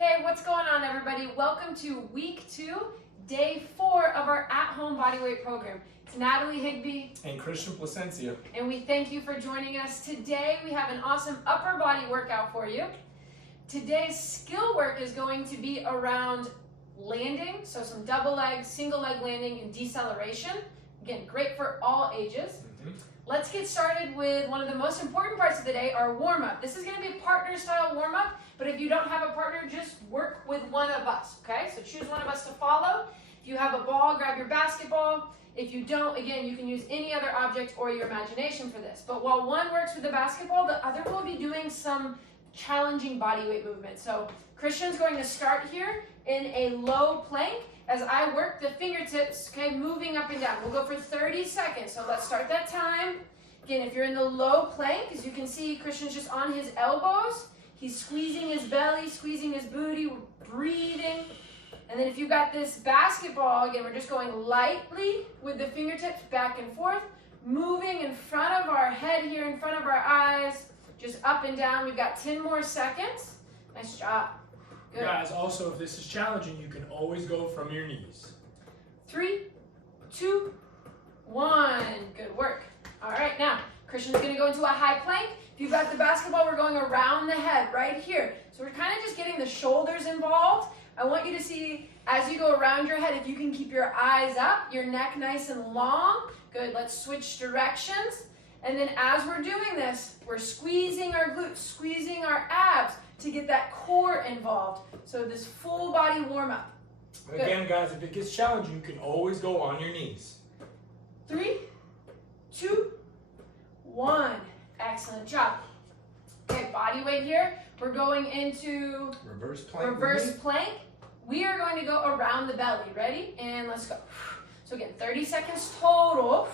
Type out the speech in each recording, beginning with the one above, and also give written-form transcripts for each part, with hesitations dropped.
Hey, what's going on, everybody? Welcome to week 2, day 4 of our at-home bodyweight program. It's Natalie Higby and Christian Placencia, and we thank you for joining us. Today we have an awesome upper body workout for you. Today's skill work is going to be around landing, so some double leg, single leg landing, and deceleration. Again, great for all ages. Let's get started with one of the most important parts of the day, our warm-up. This is going to be a partner style warm-up, but if you don't have a partner, just work with one of us, okay? So choose one of us to follow. If you have a ball, grab your basketball. If you don't, again, you can use any other object or your imagination for this. But while one works with the basketball, the other will be doing some challenging body weight movements. So Christian's going to start here in a low plank as I work the fingertips, okay, moving up and down. We'll go for 30 seconds. So let's start that time. Again, if you're in the low plank, as you can see, Christian's just on his elbows. He's squeezing his belly, squeezing his booty, we're breathing. And then if you got this basketball, again, we're just going lightly with the fingertips back and forth, moving in front of our head here, in front of our eyes, just up and down. We've got 10 more seconds. Nice job. Good. Guys, also, if this is challenging, you can always go from your knees. 3, 2, 1. Good work. All right, now, Christian's going to go into a high plank. If you've got the basketball, we're going around the head right here. So we're kind of just getting the shoulders involved. I want you to see, as you go around your head, if you can keep your eyes up, your neck nice and long. Good, let's switch directions. And then as we're doing this, we're squeezing our glutes, squeezing our abs to get that core involved. So this full body warm-up. Again, guys, if it gets challenging, you can always go on your knees. 3, 2, 1. Excellent job. Okay, body weight here. We're going into Reverse plank. reverse plank. We are going to go around the belly. Ready? And let's go. So again, 30 seconds total.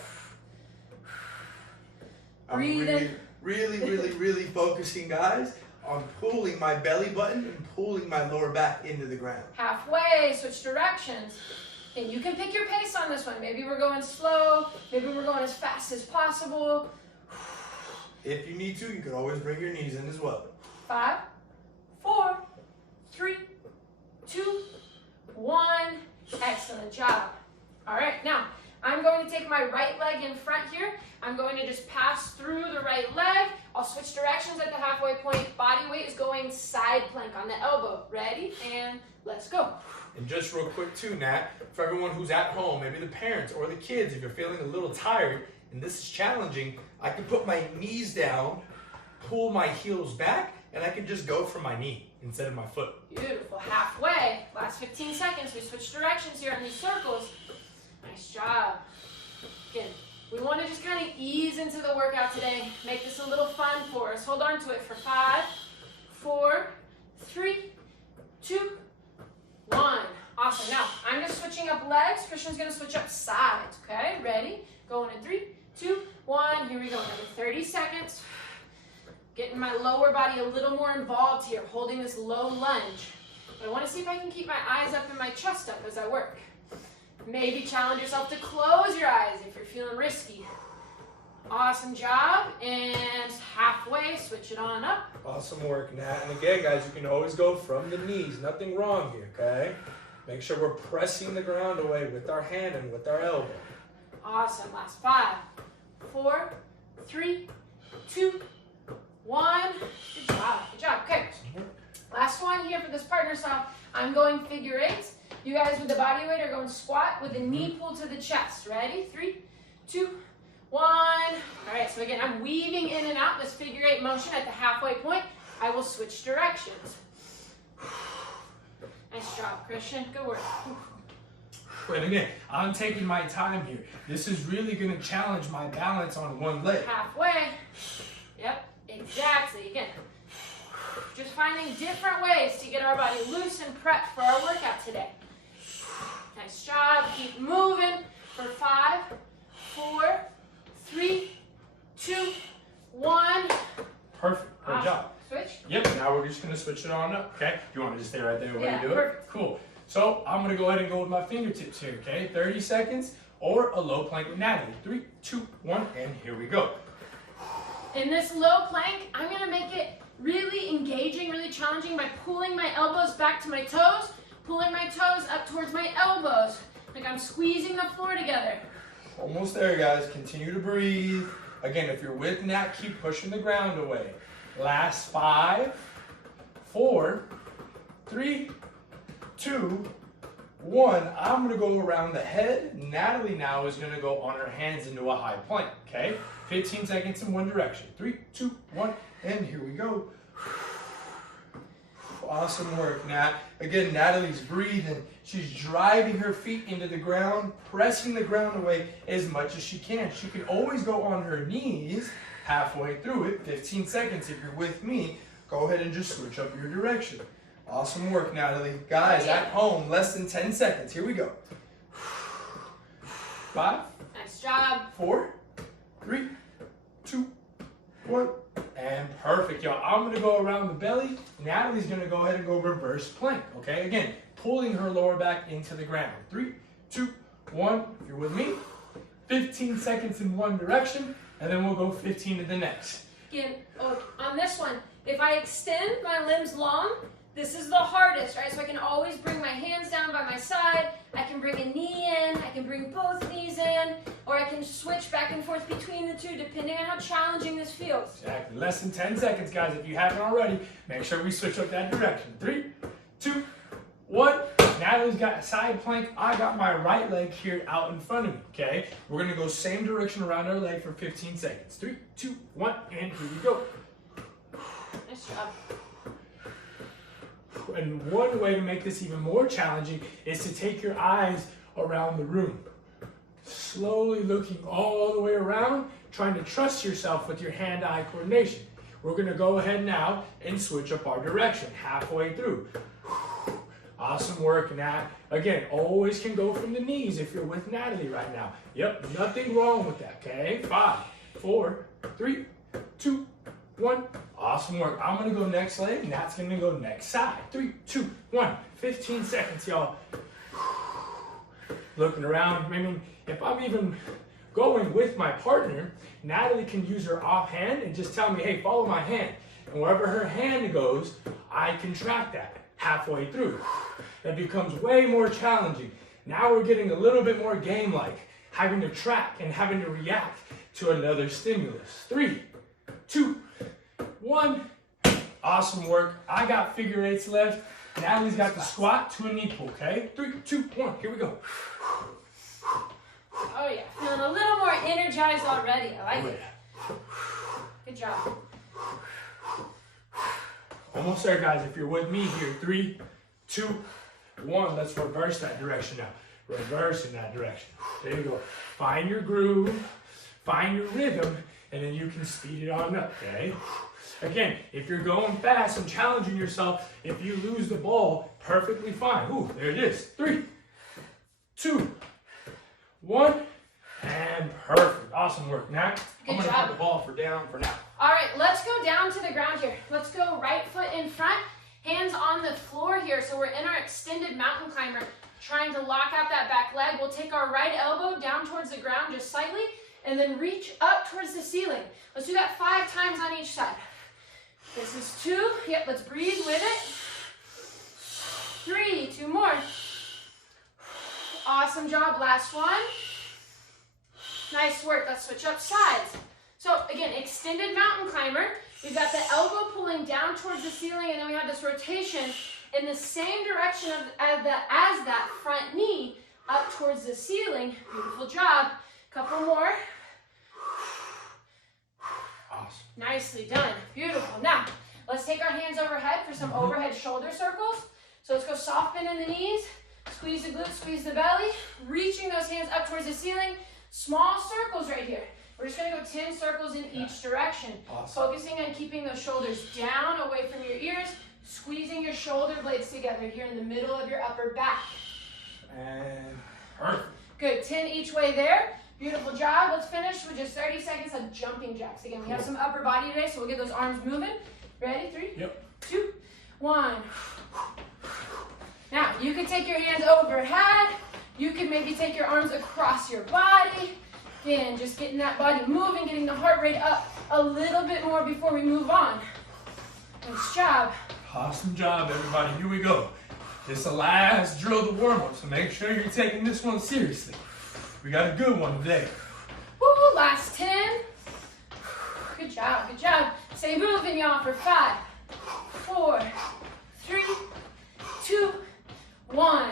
Breathe in. I'm really focusing, guys, on pulling my belly button and pulling my lower back into the ground. Halfway, switch directions. And you can pick your pace on this one. Maybe we're going slow. Maybe we're going as fast as possible. If you need to, you can always bring your knees in as well. 5, 4, 3, 2, 1. Excellent job. All right, now I'm going to take my right leg in front here. I'm going to just pass through the right leg. I'll switch directions at the halfway point. Body weight is going side plank on the elbow. Ready? And let's go. And just real quick too, Nat, for everyone who's at home, maybe the parents or the kids, if you're feeling a little tired and this is challenging, I can put my knees down, pull my heels back, and I can just go from my knee instead of my foot. Beautiful. Halfway. Last 15 seconds. We switch directions here on these circles. Nice job. Again, we want to just kind of ease into the workout today. Make this a little fun for us. Hold on to it for 5, 4, 3, 2, 1. Awesome. Now, I'm just switching up legs. Christian's going to switch up sides. Okay? Ready? Going in 3, 2, 1. Here we go. Another 30 seconds. Getting my lower body a little more involved here, holding this low lunge. But I want to see if I can keep my eyes up and my chest up as I work. Maybe challenge yourself to close your eyes if you're feeling risky. Awesome job. And halfway, switch it on up. Awesome work, Nat. And again, guys, you can always go from the knees. Nothing wrong here, okay? Make sure we're pressing the ground away with our hand and with our elbow. Awesome. Last 5, 4, 3, 2, 1. Good job. Good job. Okay. Last one here for this partner style. I'm going figure 8. You guys with the body weight are going squat with the knee pull to the chest. Ready? 3, 2, 1. All right. So again, I'm weaving in and out this figure 8 motion at the halfway point. I will switch directions. Nice job, Christian. Good work. And again, I'm taking my time here. This is really going to challenge my balance on one leg. Halfway. Yep, exactly. Again, just finding different ways to get our body loose and prepped for our workout today. Nice job. Keep moving for 5, 4, 3, 2, 1. Perfect. Great job. Switch. Yep, now we're just going to switch it on up, okay? Do you want to just stay right there while you do perfect. it? Cool. So I'm going to go ahead and go with my fingertips here, okay? 30 seconds or a low plank with Natalie. 3, 2, 1, and here we go. In this low plank, I'm going to make it really engage engaging, really challenging by pulling my elbows back to my toes, pulling my toes up towards my elbows, like I'm squeezing the floor together. Almost there, guys. Continue to breathe. Again, if you're with Nat, keep pushing the ground away. Last 5, 4, 3, 2, 1. I'm going to go around the head. Natalie now is going to go on her hands into a high plank, okay? 15 seconds in one direction. 3, 2, 1, and here we go. Awesome work, Nat. Again, Natalie's breathing. She's driving her feet into the ground, pressing the ground away as much as she can. She can always go on her knees halfway through it. 15 seconds if you're with me. Go ahead and just switch up your direction. Awesome work, Natalie. Guys, at home, less than 10 seconds. Here we go. 5. Nice job. 4, 3, 2, 1. And perfect, y'all. I'm gonna go around the belly. Natalie's gonna go ahead and go reverse plank, okay? Again, pulling her lower back into the ground. 3, 2, 1. If you're with me, 15 seconds in one direction, and then we'll go 15 to the next. Again, on this one, if I extend my limbs long, this is the hardest, right? So I can always bring my hands down by my side. I can bring a knee in. I can bring both knees in. Or I can switch back and forth between the two, depending on how challenging this feels. Exactly. Less than 10 seconds, guys. If you haven't already, make sure we switch up that direction. 3, 2, 1. Natalie's got a side plank. I got my right leg here out in front of me, okay? We're going to go same direction around our leg for 15 seconds. 3, 2, 1, and here we go. Nice job. And one way to make this even more challenging is to take your eyes around the room. Slowly looking all the way around, trying to trust yourself with your hand-eye coordination. We're going to go ahead now and switch up our direction halfway through. Awesome work, Nat. Again, always can go from the knees if you're with Natalie right now. Yep, nothing wrong with that, okay? 5, 4, 3, 2, 1. Awesome work. I'm going to go next leg. Nat's going to go next side. 3, 2, 1. 15 seconds, y'all. Looking around. I mean, if I'm even going with my partner, Natalie can use her offhand and just tell me, hey, follow my hand. And wherever her hand goes, I can track that halfway through. That becomes way more challenging. Now we're getting a little bit more game-like, having to track and having to react to another stimulus. 3, 2, 1. Awesome work. I got figure 8s left. Natalie's got the squat to a knee pull, okay? 3, 2, 1. Here we go. Oh yeah, feeling a little more energized already. I like it. Good job. Almost there, guys. If you're with me here, 3, 2, 1. Let's reverse that direction now. Reverse in that direction. There you go. Find your groove, find your rhythm, and then you can speed it on up, okay? Again, if you're going fast and challenging yourself, if you lose the ball, perfectly fine. Ooh, there it is. 3, 2, 1, and perfect. Awesome work. Now, I'm going to put the ball down for now. All right, let's go down to the ground here. Let's go right foot in front, hands on the floor here. So we're in our extended mountain climber, trying to lock out that back leg. We'll take our right elbow down towards the ground just slightly, and then reach up towards the ceiling. Let's do that 5 times on each side. This is 2. Yep, let's breathe with it. 3, 2 more. Awesome job, last one. Nice work, let's switch up sides. So again, extended mountain climber. We've got the elbow pulling down towards the ceiling, and then we have this rotation in the same direction as that front knee up towards the ceiling. Beautiful job. Couple more. Awesome. Nicely done. Beautiful. Now, let's take our hands overhead for some overhead shoulder circles. So let's go soft bend in the knees. Squeeze the glutes, squeeze the belly. Reaching those hands up towards the ceiling. Small circles right here. We're just going to go 10 circles in each direction. Awesome. Focusing on keeping those shoulders down, away from your ears. Squeezing your shoulder blades together here in the middle of your upper back. And perfect. Good. 10 each way there. Beautiful job. Let's finish with just 30 seconds of jumping jacks. Again, we have some upper body today, so we'll get those arms moving. Ready? 3, 2, 1. Now, you can take your hands overhead. You can maybe take your arms across your body. Again, just getting that body moving, getting the heart rate up a little bit more before we move on. Nice job. Awesome job, everybody. Here we go. This is the last drill to warm up, so make sure you're taking this one seriously. We got a good one today. Woo, last 10. Good job, good job. Stay moving, y'all, for 5, 4, 3, 2, 1.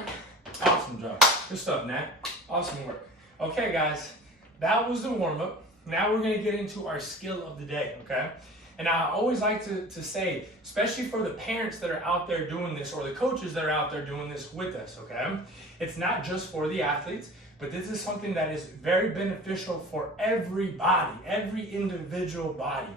Awesome job. Good stuff, Nat. Awesome work. Okay, guys, that was the warm-up. Now we're going to get into our skill of the day, okay? And I always like to say, especially for the parents that are out there doing this or the coaches that are out there doing this with us, okay? It's not just for the athletes, but this is something that is very beneficial for everybody, every individual body.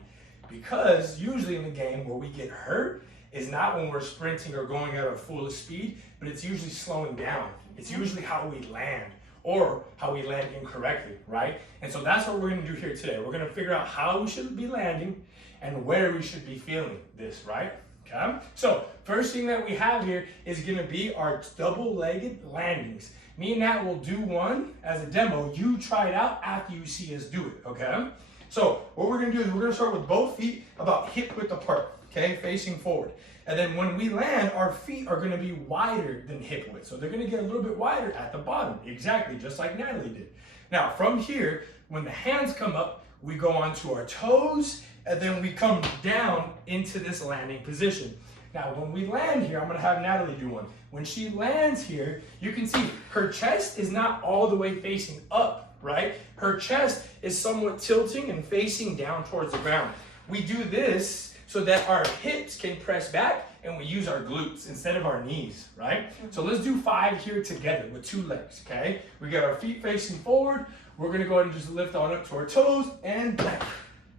Because usually in the game where we get hurt is not when we're sprinting or going at our fullest speed, but it's usually slowing down. It's usually how we land or how we land incorrectly, right? And so that's what we're gonna do here today. We're gonna figure out how we should be landing and where we should be feeling this, right? Okay? So first thing that we have here is gonna be our double-legged landings. Me and Nat will do one as a demo. You try it out after you see us do it, okay? So what we're gonna do is we're gonna start with both feet about hip width apart, okay? Facing forward. And then when we land, our feet are gonna be wider than hip width. So they're gonna get a little bit wider at the bottom, exactly, just like Natalie did. Now from here, when the hands come up, we go onto our toes, and then we come down into this landing position. Now, when we land here, I'm gonna have Natalie do one. When she lands here, you can see her chest is not all the way facing up, right? Her chest is somewhat tilting and facing down towards the ground. We do this so that our hips can press back and we use our glutes instead of our knees, right? So let's do 5 here together with 2 legs, okay? We got our feet facing forward. We're gonna go ahead and just lift on up to our toes and back.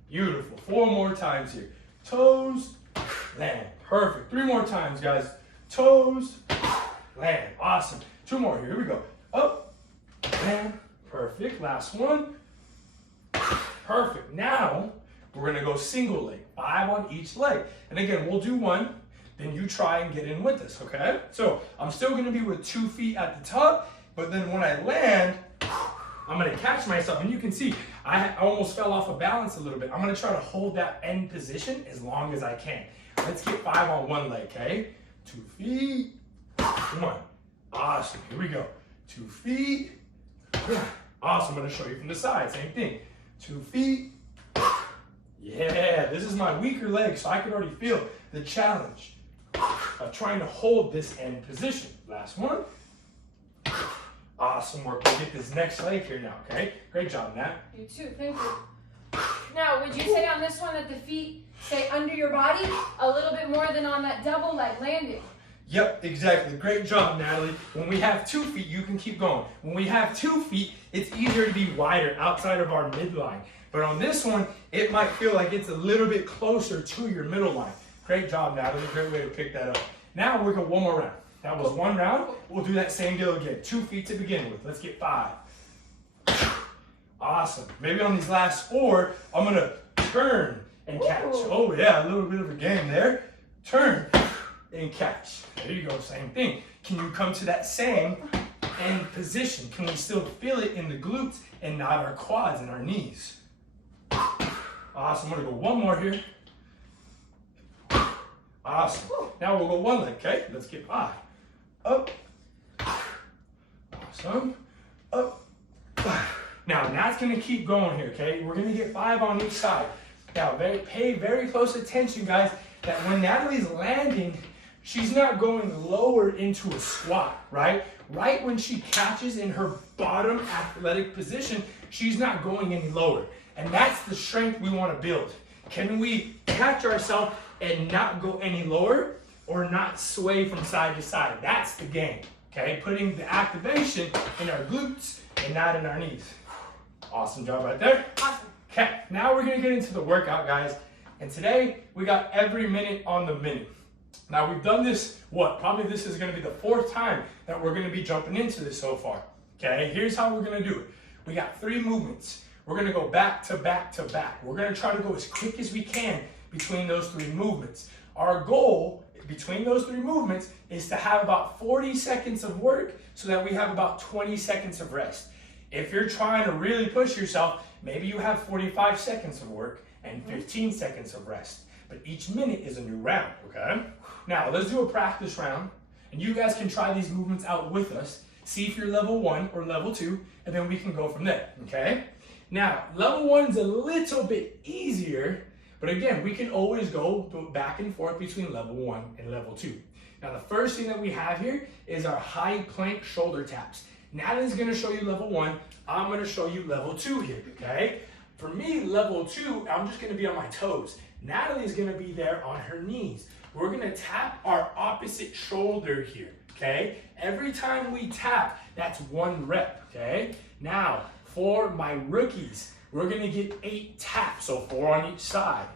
Beautiful. 4 more times here. Toes, land. Perfect. 3 more times, guys. Toes, land. Awesome. 2 more here. Here we go. Up, land. Perfect. Last one. Perfect. Now, we're going to go single leg. 5 on each leg. And again, we'll do one. Then you try and get in with us, okay? So, I'm still going to be with 2 feet at the top. But then when I land, I'm gonna catch myself, and you can see I almost fell off of balance a little bit. I'm gonna try to hold that end position as long as I can. Let's get 5 on one leg, okay? 2 feet, 1. Awesome, here we go. 2 feet, awesome. I'm gonna show you from the side, same thing. 2 feet, yeah, this is my weaker leg, so I can already feel the challenge of trying to hold this end position. Last one. Awesome work. We'll get this next leg here now, okay? Great job, Nat. You too, thank you. Now, would you say on this one that the feet stay under your body a little bit more than on that double leg landing? Yep, exactly. Great job, Natalie. When we have 2 feet, you can keep going. When we have 2 feet, it's easier to be wider outside of our midline. But on this one, it might feel like it's a little bit closer to your middle line. Great job, Natalie. Great way to pick that up. Now we're going one more round. That was 1 round. We'll do that same deal again. 2 feet to begin with. Let's get 5. Awesome. Maybe on these last 4, I'm going to turn and catch. Oh, yeah, a little bit of a game there. Turn and catch. There you go. Same thing. Can you come to that same end position? Can we still feel it in the glutes and not our quads and our knees? Awesome. I'm going to go 1 more here. Awesome. Now we'll go 1 leg, okay? Let's get 5. Up. Awesome. Up. Now, Nat's going to keep going here, okay? We're going to get 5 on each side. Now, pay very close attention, guys, that when Natalie's landing, she's not going lower into a squat, right? Right when she catches in her bottom athletic position, she's not going any lower. And that's the strength we want to build. Can we catch ourselves and not go any lower or not sway from side to side? That's the game, okay? Putting the activation in our glutes and not in our knees. Awesome job right there. Awesome. Okay, now we're gonna get into the workout, guys. And today, we got every minute on the minute. Now we've done this, probably this is gonna be the 4th time that we're gonna be jumping into this so far. Okay, here's how we're gonna do it. We got 3 movements. We're gonna go back to back to back. We're gonna try to go as quick as we can between those 3 movements. Our goal between those 3 movements is to have about 40 seconds of work so that we have about 20 seconds of rest. If you're trying to really push yourself, maybe you have 45 seconds of work and 15 seconds of rest. but each minute is a new round, okay? Now, let's do a practice round, and you guys can try these movements out with us. See if you're level 1 or level 2, and then we can go from there, okay? Now, level 1's a little bit easier, but again, we can always go back and forth between level 1 and level 2. Now, the first thing that we have here is our high plank shoulder taps. Natalie's gonna show you level 1, I'm gonna show you level 2 here, okay? For me, level 2, I'm just gonna be on my toes. Natalie's gonna be there on her knees. We're gonna tap our opposite shoulder here, okay? Every time we tap, that's 1 rep, okay? Now, for my rookies, we're gonna get 8 taps, so 4 on each side,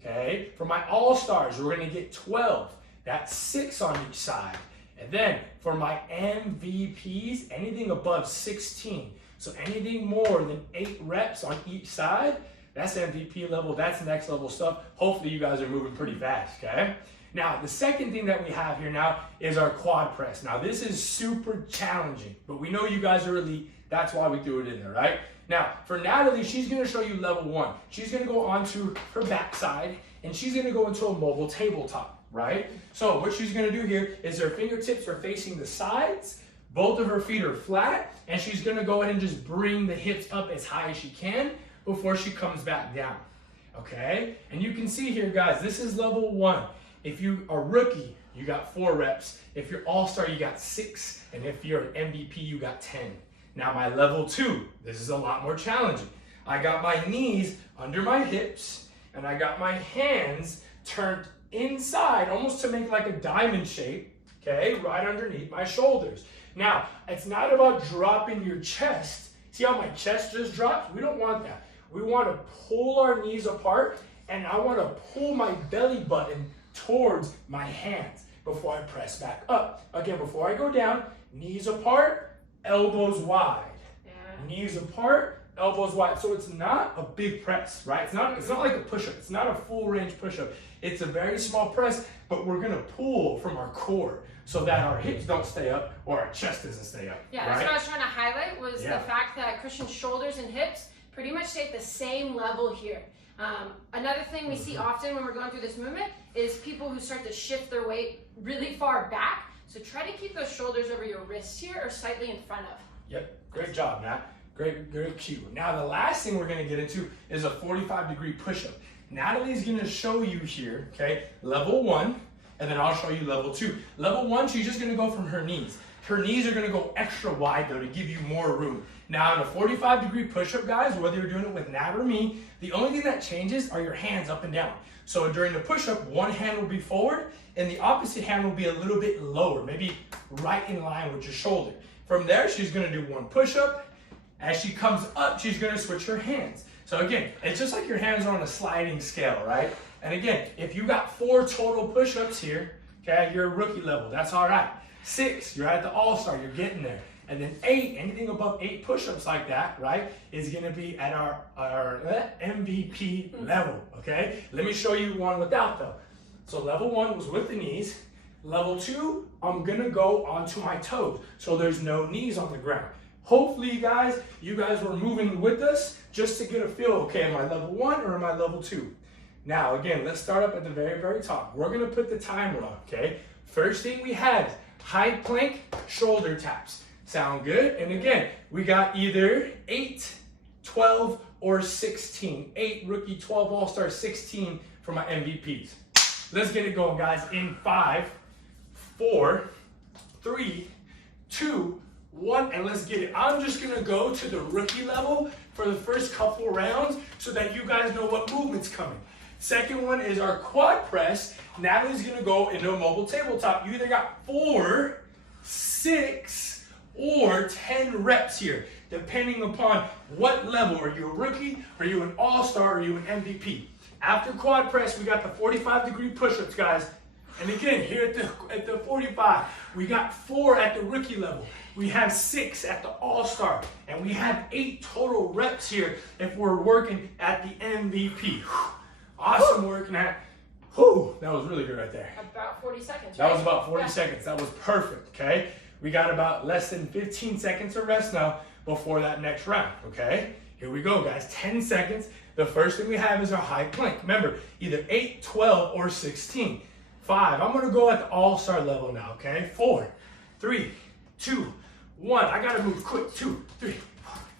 okay? For my all-stars, we're gonna get 12. That's 6 on each side. And then for my MVPs, anything above 16. So anything more than 8 reps on each side, that's MVP level, that's next level stuff. Hopefully you guys are moving pretty fast, okay? Now, the second thing that we have here now is our quad press. Now, this is super challenging, but we know you guys are elite. That's why we threw it in there, right? Now, for Natalie, she's gonna show you level 1. She's gonna go onto her backside, and she's gonna go into a mobile tabletop, right? So what she's gonna do here is her fingertips are facing the sides, both of her feet are flat, and she's gonna go ahead and just bring the hips up as high as she can before she comes back down, okay? And you can see here, guys, this is level 1. If you are rookie, you got 4 reps. If you're all-star, you got 6. And if you're an MVP, you got 10. Now my level 2, this is a lot more challenging. I got my knees under my hips, and I got my hands turned inside, almost to make like a diamond shape, okay, right underneath my shoulders. Now, it's not about dropping your chest. See how my chest just dropped? We don't want that. We want to pull our knees apart, and I want to pull my belly button towards my hands before I press back up. Again, before I go down, knees apart, elbows wide. Yeah. Knees apart, elbows wide. So it's not a big press, right? It's not like a push-up. It's not a full range push-up. It's a very small press, but we're gonna pull from our core so that our hips don't stay up or our chest doesn't stay up. Yeah, right? that's what I was trying to highlight was the fact that Christian's shoulders and hips pretty much stay at the same level here. Another thing we see often when we're going through this movement is people who start to shift their weight really far back. So try to keep those shoulders over your wrists here or slightly in front of. Yep, great job, Nat. Great cue. Now the last thing we're gonna get into is a 45-degree push-up. Natalie's gonna show you here, okay, level 1, and then I'll show you level 2. Level 1, she's just gonna go from her knees. Her knees are gonna go extra wide though to give you more room. Now in a 45-degree push-up, guys, whether you're doing it with Nat or me, the only thing that changes are your hands up and down. So during the push-up, one hand will be forward and the opposite hand will be a little bit lower, maybe right in line with your shoulder. From there, she's gonna do 1 push-up. As she comes up, she's gonna switch her hands. So again, it's just like your hands are on a sliding scale, right? And again, if you got 4 total push-ups here, okay, you're a rookie level, that's all right. 6, you're at the all-star, you're getting there. And then 8, anything above 8 push-ups like that, right, is gonna be at our MVP level, okay? Let me show you one without though. So level 1 was with the knees. Level 2, I'm gonna go onto my toes. So there's no knees on the ground. Hopefully you guys were moving with us just to get a feel, okay, am I level 1 or am I level 2? Now again, let's start up at the very, very top. We're gonna put the timer on, okay? First thing we have is high plank shoulder taps. Sound good? And again, we got either 8, 12, or 16. 8 rookie, 12 all-star, 16 for my MVPs. Let's get it going, guys, in 5, 4, 3, 2, 1, and let's get it. I'm just gonna go to the rookie level for the first couple rounds so that you guys know what movement's coming. Second one is our quad press. Natalie's gonna go into a mobile tabletop. You either got 4, 6, or 10 reps here, depending upon what level. Are you a rookie? Are you an all-star? Are you an MVP? After quad press, we got the 45-degree push-ups, guys. And again, here at the 45, we got 4 at the rookie level. We have 6 at the all-star. And we have 8 total reps here if we're working at the MVP. Awesome work, Nat. Whew, that was really good right there. About 40 seconds, That was about 40 seconds. That was perfect, okay? We got about less than 15 seconds of rest now before that next round, okay? Here we go, guys. 10 seconds. The first thing we have is our high plank. Remember, either 8, 12, or 16. 5, I'm gonna go at the all-star level now, okay? 4, 3, 2, 1. I gotta move quick. 2, 3, 4,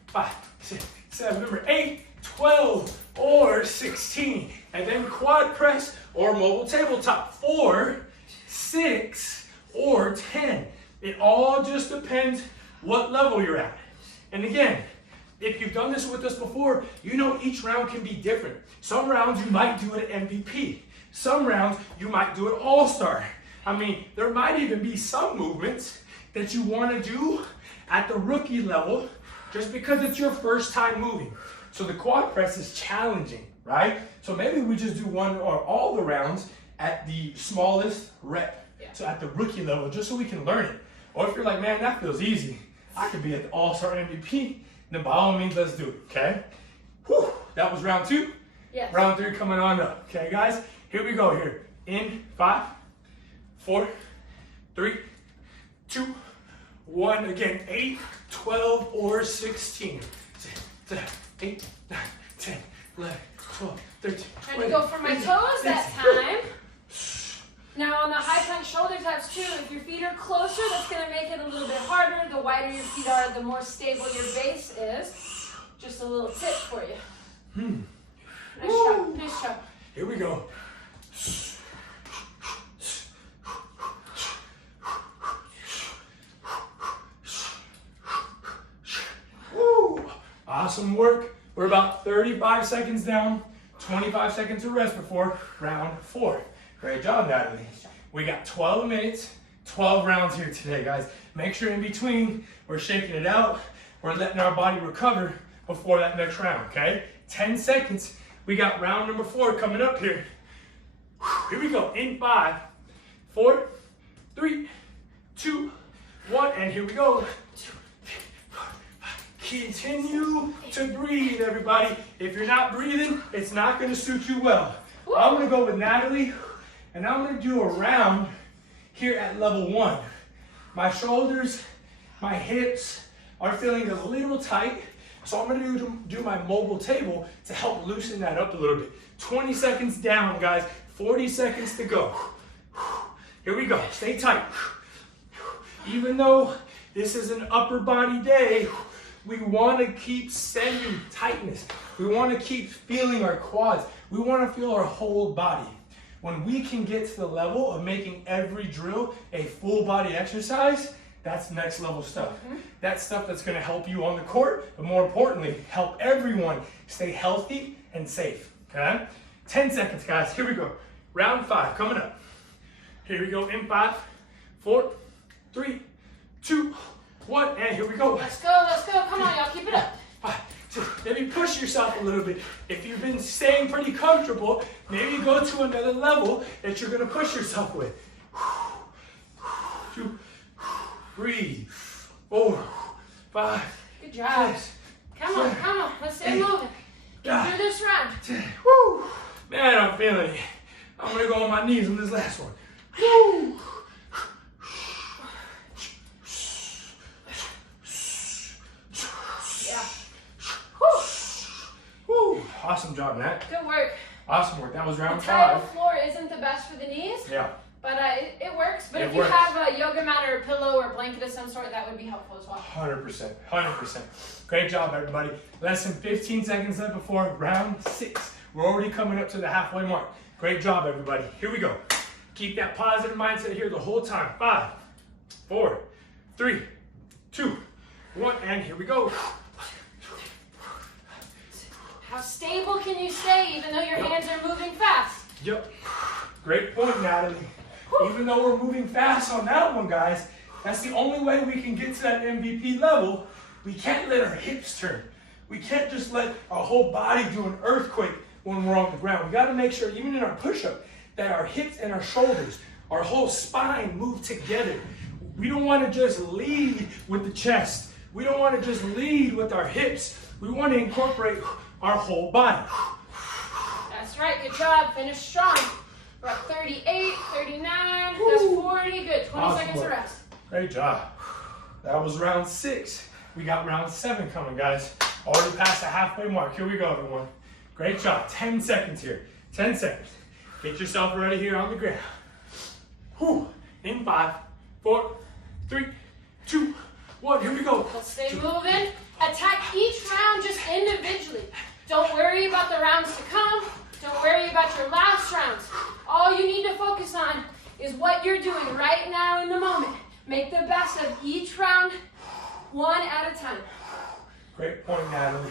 5, 6, 7. Remember, 8, 12, or 16. And then quad press or mobile tabletop. 4, 6, or 10. It all just depends what level you're at. And again, if you've done this with us before, you know each round can be different. Some rounds you might do it at MVP. Some rounds you might do it all-star. I mean, there might even be some movements that you want to do at the rookie level just because it's your first time moving. So the quad press is challenging, right? So maybe we just do one or all the rounds at the smallest rep. Yeah. So at the rookie level, just so we can learn it. Or if you're like, man, that feels easy. I could be at the all-star MVP. Then by all means, let's do it, okay? Whew, that was round 2. Yes. Round 3 coming on up, okay, guys? Here we go here. In 5, 4, 3, 2, 1. Again, 8, 12, or 16. 8, 9, 10, 11, 12, 13, Trying 20, to go for my toes that time. Now on the high plank shoulder taps too, if your feet are closer, that's going to make it a little bit harder. The wider your feet are, the more stable your base is. Just a little tip for you. Nice job, nice job. Here we go. Woo. Awesome work. We're about 35 seconds down, 25 seconds of rest before round 4. Great job, Natalie. We got 12 minutes, 12 rounds here today, guys. Make sure in between we're shaking it out. We're letting our body recover before that next round, okay? 10 seconds. We got round number 4 coming up here. Here we go. In 5, 4, 3, 2, 1, and here we go. Continue to breathe, everybody. If you're not breathing, it's not going to suit you well. I'm going to go with Natalie, and I'm going to do a round here at level 1. My shoulders, my hips are feeling a little tight, so I'm going to do my mobile table to help loosen that up a little bit. 20 seconds down, guys. 40 seconds to go. Here we go. Stay tight. Even though this is an upper body day, we want to keep sending tightness. We want to keep feeling our quads. We want to feel our whole body. When we can get to the level of making every drill a full body exercise, that's next level stuff. That's stuff that's going to help you on the court, but more importantly, help everyone stay healthy and safe. Okay? 10 seconds, guys. Here we go. Round 5 coming up. Here we go in 5, 4, 3, 2, 1, and here we go. Let's go, let's go. Come on, y'all, keep it up. 5, 2, maybe push yourself a little bit. If you've been staying pretty comfortable, maybe go to another level that you're going to push yourself with. 2, breathe. 4, 5. Good job. 6, Come on, come on. Let's stay moving. Get through this round. 10. Woo! Man, I'm feeling it. I'm going to go on my knees on this last one. Woo! Yeah. Woo! Awesome job, Nat. Good work. Awesome work. That was round The tile 5. floor isn't the best for the knees, Yeah. but it works. But It if you works. have a yoga mat or a pillow or blanket of some sort, that would be helpful as well. 100%. 100%. Great job, everybody. Less than 15 seconds left before round 6. We're already coming up to the halfway mark. Great job, everybody. Here we go. Keep that positive mindset here the whole time. 5, 4, 3, 2, 1, and here we go. How stable can you stay even though your hands are moving fast? Yep. Great point, Natalie. Even though we're moving fast on that one, guys, that's the only way we can get to that MVP level. We can't let our hips turn. We can't just let our whole body do an earthquake when we're on the ground. We got to make sure, even in our push-up, that our hips and our shoulders, our whole spine move together. We don't want to just lead with the chest. We don't want to just lead with our hips. We want to incorporate our whole body. That's right. Good job. Finish strong. We're at 38, 39, that's 40. Good. 20 Awesome seconds of work. rest. Great job. That was round 6. We got round 7 coming, guys. Already past the halfway mark. Here we go, everyone. Great job. 10 seconds here. 10 seconds. Get yourself ready here on the ground. Whew. In 5, 4, 3, 2, 1. Here we go. Let's stay moving. Attack each round just individually. Don't worry about the rounds to come. Don't worry about your last rounds. All you need to focus on is what you're doing right now in the moment. Make the best of each round, one at a time. Great point, Natalie.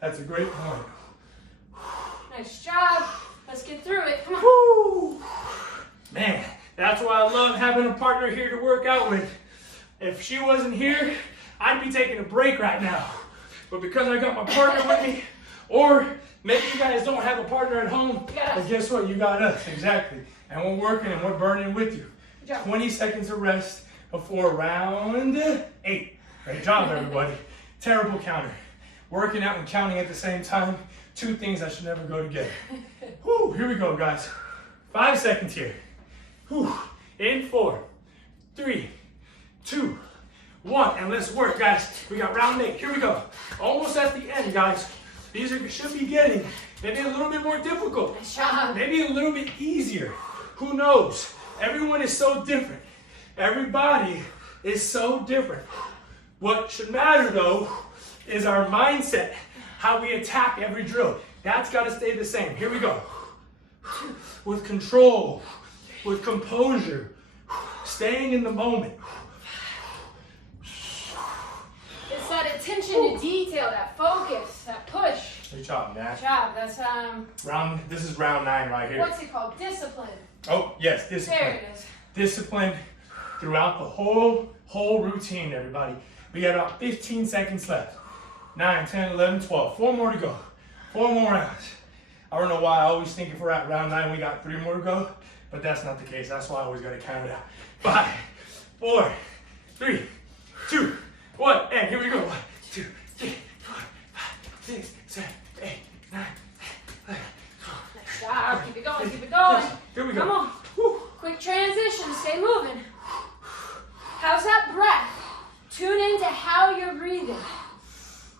That's a great point. Nice job. Let's get through it. Come on. Woo! Man, that's why I love having a partner here to work out with. If she wasn't here, I'd be taking a break right now. But because I got my partner with me, or maybe you guys don't have a partner at home, but guess what? You got us, exactly. And we're working and we're burning with you. Good job. 20 seconds of rest before round 8. Great job, everybody. Terrible counter. Working out and counting at the same time, two things that should never go together. Whew, here we go, guys. 5 seconds here. Whew. In 4, 3, 2, 1. And let's work, guys. We got round 8. Here we go. Almost at the end, guys. These should be getting maybe a little bit more difficult. Nice job. Maybe a little bit easier. Who knows? Everyone is so different. Everybody is so different. What should matter, though, is our mindset, how we attack every drill. That's got to stay the same. Here we go. With control, with composure, staying in the moment. It's that attention to detail, that focus, that push. Good job, Nat. Good job. That's This is round 9 right here. what's it called? Discipline. Oh, yes, discipline. There it is. Discipline throughout the whole routine, everybody. We got about 15 seconds left. 9, 10, 11, 12. 4 more to go. 4 more rounds. I don't know why I always think if we're at round 9, we got 3 more to go, but that's not the case. That's why I always got to count it out. 5, 4, 3, 2, 1, and here we go. 1, 2, 3, 4, 5, 6, 7, 8, 9, 11, 12. Nice job. Keep it going. Keep it going. Here we go. Come on. Whew. Quick transition. Stay moving. How's that breath? Tune into how you're breathing.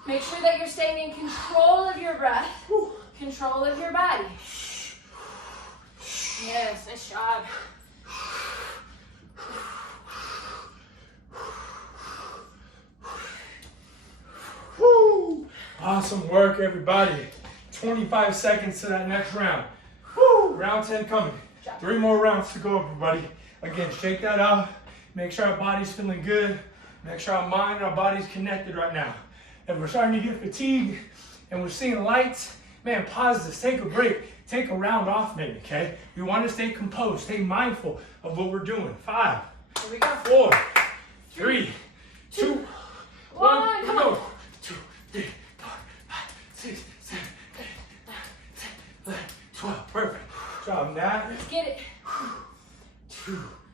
Make sure that you're staying in control of your breath, control of your body. Yes, nice job. Woo! Awesome work, everybody. 25 seconds to that next round. Woo! Round 10 coming. 3 more rounds to go, everybody. Again, shake that out. Make sure our body's feeling good. Make sure our mind and our body's connected right now. If we're starting to get fatigued and we're seeing lights, man, pause this, take a break, take a round off maybe, okay? We want to stay composed, stay mindful of what we're doing. 5, Here we go. 4, 3, 2, 1, Come on. 2, 3, 4, 5, 6, 7, 8, 9, 10, 11, 12. Perfect. Good job, Nat. Let's get it.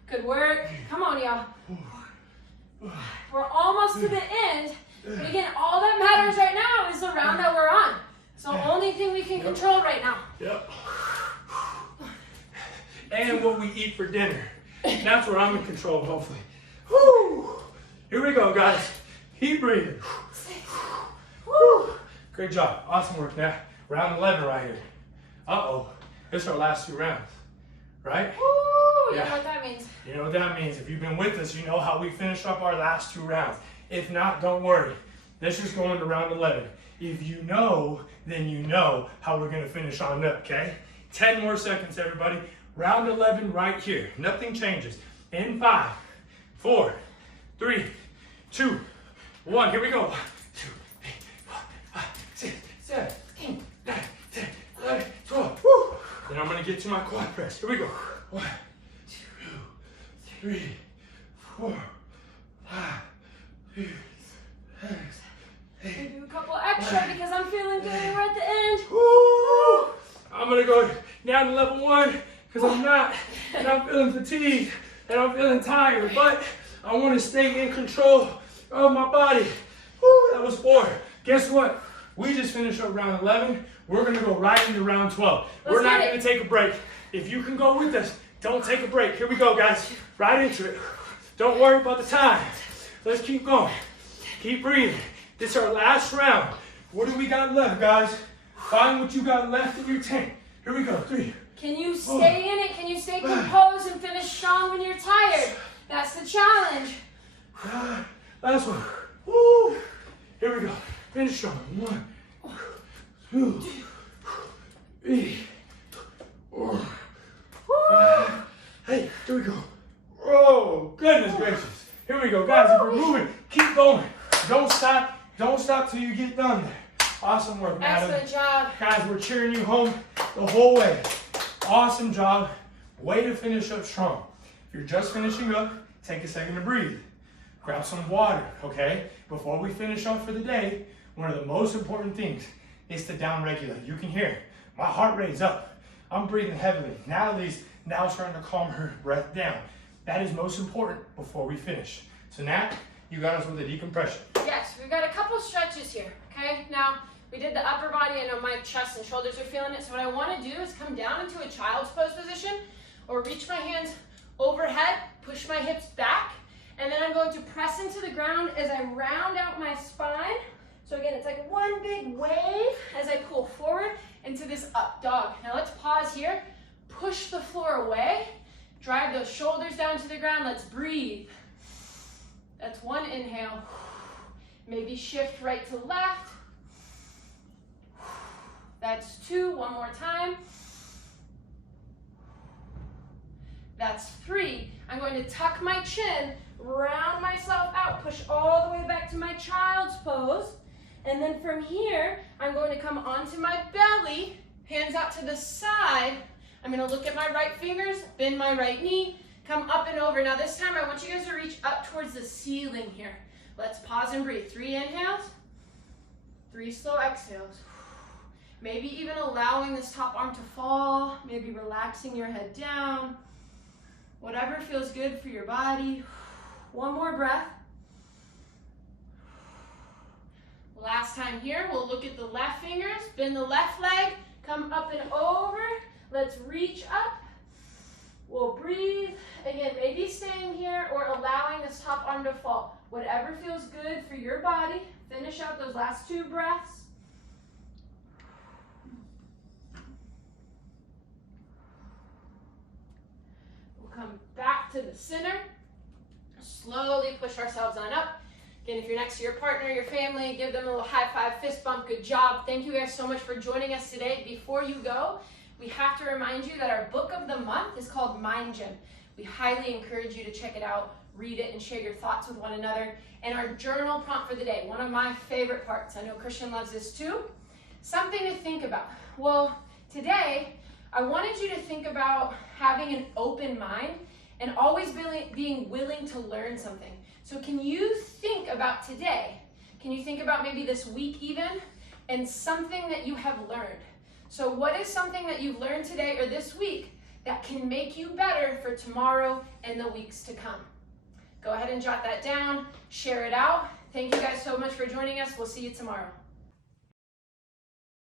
Good work. Come on, y'all. We're almost to the end. But again, all that matters right now is the round that we're on. It's the only thing we can control right now. Yep. And what we eat for dinner. That's where I'm in control, hopefully. Woo! Here we go, guys. Keep breathing. Woo! Great job. Awesome work, Nat. Round 11 right here. Uh-oh. This is our last 2 rounds. Right? Woo! You Yeah. know what that means. You know what that means. If you've been with us, you know how we finish up our last 2 rounds. If not, don't worry. Let's just go into round 11. If you know, then you know how we're going to finish on up, okay? 10 more seconds, everybody. Round 11 right here. Nothing changes. In 5, 4, 3, 2, 1. Here we go. 1, 2, 3, 4, 5, 6, 7, 8, 9, 10, 11, 12. Woo! Then I'm going to get to my quad press. Here we go. 1, 2, 3, 4, 5, 6, 7, 8. Do a couple extra because I'm feeling good. We're at the end. Woo! I'm gonna go down to level 1 because I'm not, and I'm feeling fatigued and I'm feeling tired, but I want to stay in control of my body. Woo! That was 4. Guess what? We just finished up round 11. We're gonna go right into round 12. We're not gonna take a break. If you can go with us, don't take a break. Here we go, guys. Right into it. Don't worry about the time. Let's keep going. Keep breathing. This is our last round. What do we got left, guys? Find what you got left in your tank. Here we go. 3. Can you stay in it? Can you stay composed and finish strong when you're tired? That's the challenge. Last one. Woo. Here we go. Finish strong. 1, 2, 3, 4. Hey, here we go. Oh, goodness gracious. Here we go, guys. If you're moving, keep going. Don't stop. Don't stop till you get done there. Awesome work, Madam. Excellent job. Guys, we're cheering you home the whole way. Awesome job. Way to finish up strong. If you're just finishing up, take a second to breathe. Grab some water, okay? Before we finish up for the day, one of the most important things is to down-regulate. You can hear my heart rate's up. I'm breathing heavily. Natalie's now starting to calm her breath down. That is most important before we finish. So Nat, you got us with a decompression. Yes, we've got a couple stretches here, okay? Now, we did the upper body. I know my chest and shoulders are feeling it. So what I want to do is come down into a child's pose position or reach my hands overhead, push my hips back, and then I'm going to press into the ground as I round out my spine. So again, it's like one big wave as I pull forward into this up dog. Now let's pause here, push the floor away, drive those shoulders down to the ground. Let's breathe. That's one inhale. Maybe shift right to left. That's 2, one more time. That's 3. I'm going to tuck my chin, round myself out, push all the way back to my child's pose. And then from here, I'm going to come onto my belly, hands out to the side. I'm going to look at my right fingers, bend my right knee, come up and over. Now this time I want you guys to reach up towards the ceiling here. Let's pause and breathe. 3 inhales, 3 slow exhales. Maybe even allowing this top arm to fall, maybe relaxing your head down. Whatever feels good for your body. One more breath. Last time here, we'll look at the left fingers, bend the left leg, come up and over. Let's reach up. We'll breathe. Again, maybe staying here or allowing this top arm to fall. Whatever feels good for your body. Finish out those last 2 breaths. Come back to the center. Slowly push ourselves on up. Again, if you're next to your partner, your family, give them a little high five, fist bump. Good job. Thank you guys so much for joining us today. Before you go, we have to remind you that our book of the month is called Mind Gym. We highly encourage you to check it out, read it, and share your thoughts with one another. And our journal prompt for the day, one of my favorite parts. I know Christian loves this too. Something to think about. Well, today, I wanted you to think about having an open mind and always being willing to learn something. So can you think about today? Can you think about maybe this week even and something that you have learned? So what is something that you've learned today or this week that can make you better for tomorrow and the weeks to come? Go ahead and jot that down, share it out. Thank you guys so much for joining us. We'll see you tomorrow.